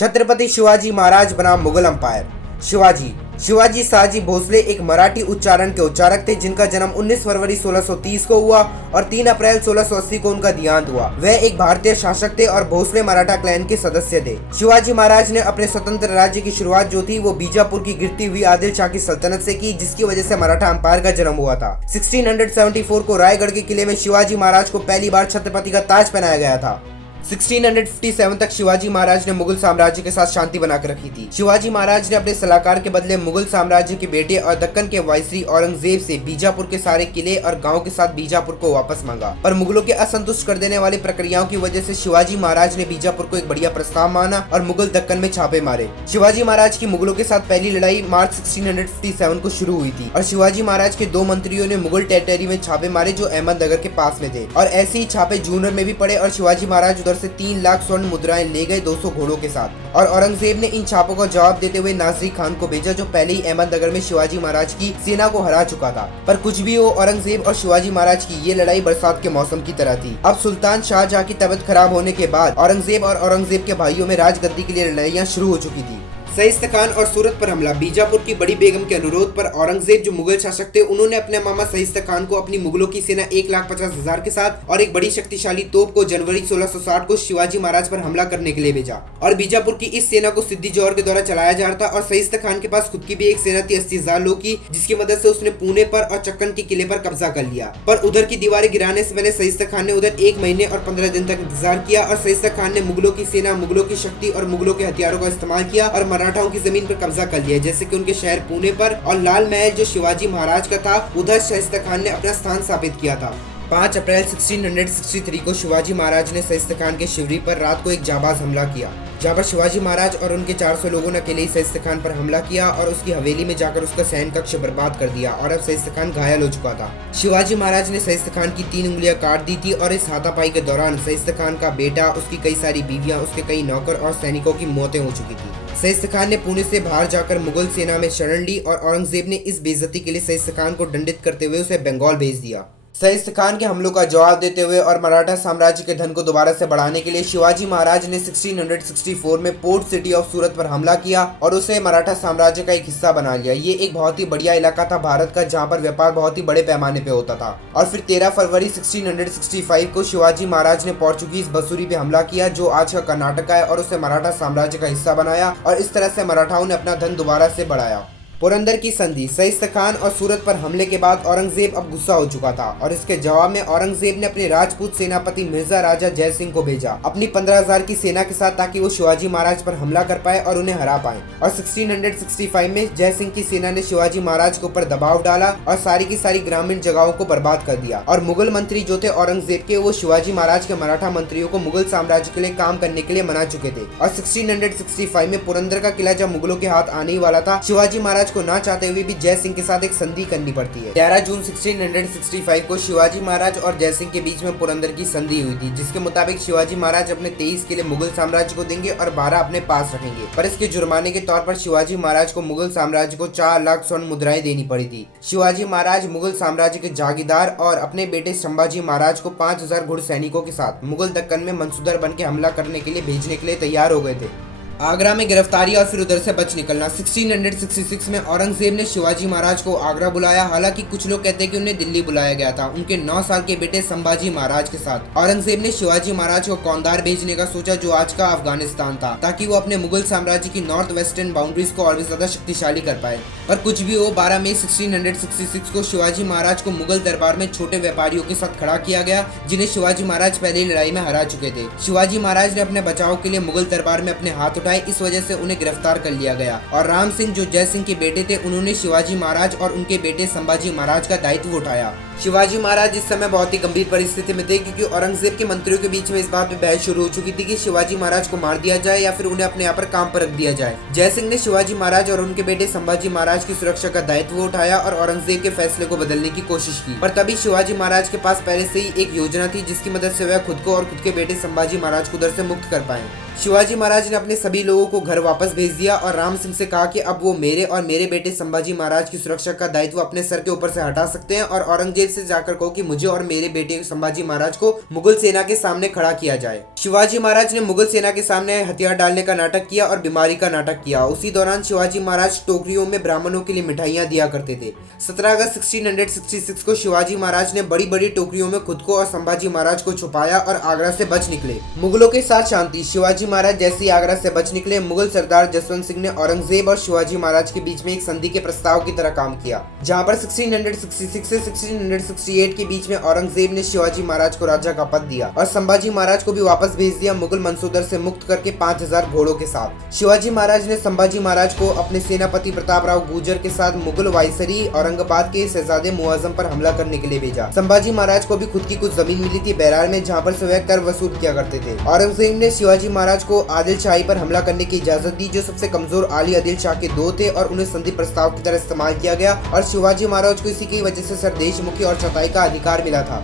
छत्रपति शिवाजी महाराज बना मुगल अंपायर। शिवाजी शहाजी भोसले एक मराठी उच्चारण के उच्चारक थे जिनका जन्म 19 फरवरी 1630 को हुआ और 3 अप्रैल 1680 को उनका देहांत हुआ। वह एक भारतीय शासक थे और भोसले मराठा क्लैन के सदस्य थे। शिवाजी महाराज ने अपने स्वतंत्र राज्य की शुरुआत जो थी वो बीजापुर की गिरती हुई आदिल शाह की सल्तनत से की, जिसकी वजह से मराठा अंपायर का जन्म हुआ था। 1674 को रायगढ़ के किले में शिवाजी महाराज को पहली बार छत्रपति का ताज पहनाया गया था। 1657 तक शिवाजी महाराज ने मुगल साम्राज्य के साथ शांति बनाकर रखी थी। शिवाजी महाराज ने अपने सलाहकार के बदले मुगल साम्राज्य के बेटे और दक्कन के वायसराय औरंगजेब से बीजापुर के सारे किले और गांव के साथ बीजापुर को वापस मांगा, पर मुगलों के असंतुष्ट कर देने वाली प्रक्रियाओं की वजह से शिवाजी महाराज ने बीजापुर को एक बढ़िया प्रस्ताव माना और मुगल दक्कन में छापे मारे। शिवाजी महाराज की मुगलों के साथ पहली लड़ाई मार्च 1657 को शुरू हुई थी और शिवाजी महाराज के 2 मंत्रियों ने मुगल टेरिटरी में छापे मारे जो अहमदनगर के पास में थे, और ऐसे ही छापे जूनर में भी पड़े और शिवाजी महाराज उधर से 3 लाख स्वर्ण मुद्राएं ले गए 200 घोड़ों के साथ। और औरंगजेब ने इन छापों का जवाब देते हुए नासिर खान को भेजा जो पहले ही अहमदनगर में शिवाजी महाराज की सेना को हरा चुका था। पर कुछ भी हो, औरंगजेब और शिवाजी महाराज की ये लड़ाई बरसात के मौसम की तरह थी। अब सुल्तान शाहजहां की तबीयत खराब होने के बाद औरंगजेब और औरंगजेब के भाइयों में राजगद्दी के लिए लड़ाइयां शुरू हो चुकी थी। शाइस्ता खान और सूरत पर हमला। बीजापुर की बड़ी बेगम के अनुरोध पर औरंगजेब जो मुगल शासक थे उन्होंने अपने मामा शाइस्ता खान को अपनी मुगलों की सेना 1,50,000 के साथ और एक बड़ी शक्तिशाली तोप को जनवरी 1660 को शिवाजी महाराज पर हमला करने के लिए भेजा। और बीजापुर की इस सेना को सिद्दी जोहर के द्वारा चलाया जा रहा था और शाइस्ता खान के पास खुद की भी एक सेना थी 80,000 लोग की, जिसकी मदद से उसने पुणे पर और चक्कन के किले पर कब्जा कर लिया। पर उधर की दीवारें गिराने से पहले शाइस्ता खान ने उधर 1 महीने और 15 दिन तक इंतजार किया और शाइस्ता खान ने मुगलों की सेना, मुगलों की शक्ति और मुगलों के हथियारों का इस्तेमाल किया और मराठाओं की जमीन पर कब्जा कर लिया, जैसे कि उनके शहर पुणे पर और लाल महल जो शिवाजी महाराज का था उधर शाइस्ता खान ने अपना स्थान स्थापित किया था। 5 अप्रैल 1663 को शिवाजी महाराज ने शाइस्ता खान के शिवरी पर रात को एक जाबाज हमला किया, जहाँ पर शिवाजी महाराज और उनके 400 लोगों ने अकेले ही शाइस्ता खान पर हमला किया और उसकी हवेली में जाकर उसका शयन कक्ष बर्बाद कर दिया और अब शाइस्ता खान घायल हो चुका था। शिवाजी महाराज ने शाइस्ता खान की 3 उंगलियां काट दी थी और इस हाथापाई के दौरान शाइस्ता खान का बेटा, उसकी कई सारी बीवियां, उसके कई नौकर और सैनिकों की मौतें हो चुकी थी। शाइस्ता खान ने पुणे से बाहर जाकर मुगल सेना में शरण ली और औरंगजेब ने इस बेइज्जती के लिए शाइस्ता खान को दंडित करते हुए उसे बंगाल भेज दिया। शाइस्ता खान के हमलों का जवाब देते हुए और मराठा साम्राज्य के धन को दोबारा से बढ़ाने के लिए शिवाजी महाराज ने 1664 में पोर्ट सिटी ऑफ सूरत पर हमला किया और उसे मराठा साम्राज्य का एक हिस्सा बना लिया। ये एक बहुत ही बढ़िया इलाका था भारत का, जहां पर व्यापार बहुत ही बड़े पैमाने पे होता था। और फिर 13 फरवरी 1665 को शिवाजी महाराज ने पोर्चुगीज बसूरी पे हमला किया जो आज का कर्नाटक है और उसे मराठा साम्राज्य का हिस्सा बनाया और इस तरह से मराठाओं ने अपना धन दोबारा से बढ़ाया। पुरंदर की संधि। शाइस्ता खान और सूरत पर हमले के बाद औरंगजेब अब गुस्सा हो चुका था और इसके जवाब में औरंगजेब ने अपने राजपूत सेनापति मिर्जा राजा जय सिंह को भेजा अपनी 15,000 की सेना के साथ, ताकि वो शिवाजी महाराज पर हमला कर पाए और उन्हें हरा पाए। और 1665 में जय सिंह की सेना ने शिवाजी महाराज के ऊपर दबाव डाला और सारी की सारी ग्रामीण जगहों को बर्बाद कर दिया। और मुगल मंत्री जो थे औरंगजेब के, वो शिवाजी महाराज के मराठा मंत्रियों को मुगल साम्राज्य के लिए काम करने के लिए मना चुके थे। और 1665 में पुरंदर का किला जब मुगलों के हाथ आने ही वाला था, शिवाजी महाराज को ना चाहते हुए भी जय सिंह के साथ एक संधि करनी पड़ती है। 13 जून 1665 को शिवाजी महाराज और जय सिंह के बीच में पुरंदर की संधि हुई थी, जिसके मुताबिक शिवाजी महाराज अपने 23 किले मुगल साम्राज्य को देंगे और 12 अपने पास रखेंगे। पर इसके जुर्माने के तौर पर शिवाजी महाराज को मुगल साम्राज्य को 4 लाख स्वर्ण मुद्राएं देनी पड़ी थी। शिवाजी महाराज मुगल साम्राज्य के जागीरदार और अपने बेटे संभाजी महाराज को 5,000 घुड़ सैनिकों के साथ मुगल दक्कन में मंसूदर बन के हमला करने के लिए भेजने के लिए तैयार हो गए थे। आगरा में गिरफ्तारी और फिर उधर से बच निकलना। 1666 में औरंगजेब ने शिवाजी महाराज को आगरा बुलाया। हालांकि कुछ लोग कहते हैं कि उन्हें दिल्ली बुलाया गया था उनके 9 साल के बेटे संभाजी महाराज के साथ। औरंगजेब ने शिवाजी महाराज को कौंदार भेजने का सोचा जो आज का अफगानिस्तान था, ताकि वो अपने मुगल साम्राज्य की नॉर्थ वेस्टर्न बाउंड्रीज को और भी ज्यादा शक्तिशाली कर पाए। पर कुछ भी हो, 12 मई 1666 को शिवाजी महाराज को मुगल दरबार में छोटे व्यापारियों के साथ खड़ा किया गया, जिन्हें शिवाजी महाराज पहले लड़ाई में हरा चुके थे। शिवाजी महाराज ने अपने बचाव के लिए मुगल दरबार में अपने हाथ उठाए, इस वजह से उन्हें गिरफ्तार कर लिया गया। और राम सिंह जो जय सिंह के बेटे थे, उन्होंने शिवाजी महाराज और उनके बेटे संभाजी महाराज का दायित्व उठाया। शिवाजी महाराज इस समय बहुत ही गंभीर परिस्थिति में थे, क्योंकि औरंगजेब के मंत्रियों के बीच में इस बात पे बहस शुरू हो चुकी थी कि शिवाजी महाराज को मार दिया जाए या फिर उन्हें अपने यहाँ पर काम पर रख दिया जाए। जय सिंह ने शिवाजी महाराज और उनके बेटे संभाजी महाराज की सुरक्षा का दायित्व उठाया और औरंगजेब के फैसले को बदलने की कोशिश की। पर तभी शिवाजी महाराज के पास पहले से ही एक योजना थी, जिसकी मदद से वह खुद को और खुद के बेटे संभाजी महाराज को उधर से मुक्त कर पाए। शिवाजी महाराज ने अपने सभी लोगों को घर वापस भेज दिया और राम सिंह से कहा कि अब वो मेरे और मेरे बेटे संभाजी महाराज की सुरक्षा का दायित्व अपने सर के ऊपर से हटा सकते हैं और औरंगजेब से जाकर कहो कि मुझे और मेरे बेटे संभाजी महाराज को मुगल सेना के सामने खड़ा किया जाए। शिवाजी महाराज ने मुगल सेना के सामने हथियार डालने का नाटक किया और बीमारी का नाटक किया। उसी दौरान शिवाजी महाराज टोकरियों में ब्राह्मणों के लिए मिठाइयां दिया करते थे। 17 अगस्त 1666 को शिवाजी महाराज ने बड़ी बड़ी टोकरियों में खुद को और संभाजी महाराज को छुपाया और आगरा से बच निकले। मुगलों के साथ शांति। शिवाजी महाराज जैसे ही आगरा से बच निकले, मुगल सरदार जसवंत सिंह ने औरंगजेब और शिवाजी महाराज के बीच में एक संधि के प्रस्ताव की तरह काम किया, जहां पर 1666 से 1668 के बीच में औरंगजेब ने शिवाजी महाराज को राजा का पद दिया और संभाजी महाराज को भी वापस भेज दिया मुगल मंसूदर से मुक्त करके 5000 घोड़ों के साथ। शिवाजी महाराज ने संभाजी महाराज को अपने सेनापति प्रताप राव गुर्जर के साथ मुगल वायसरी औरंगाबाद के शहजादे मुआजम पर हमला करने के लिए भेजा। संभाजी महाराज को भी खुद की कुछ जमीन मिली थी बैरार में, जहाँ पर से वह कर वसूल किया करते थे। औरंगजेब ने शिवाजी महाराज को आदिल शाही पर हमला करने की इजाजत दी, जो सबसे कमजोर आली आदिल शाह के दो थे और उन्हें संधि प्रस्ताव की तरह इस्तेमाल किया गया और शिवाजी महाराज को इसी की वजह से सरदेशमुखी और चौथाई का अधिकार मिला था।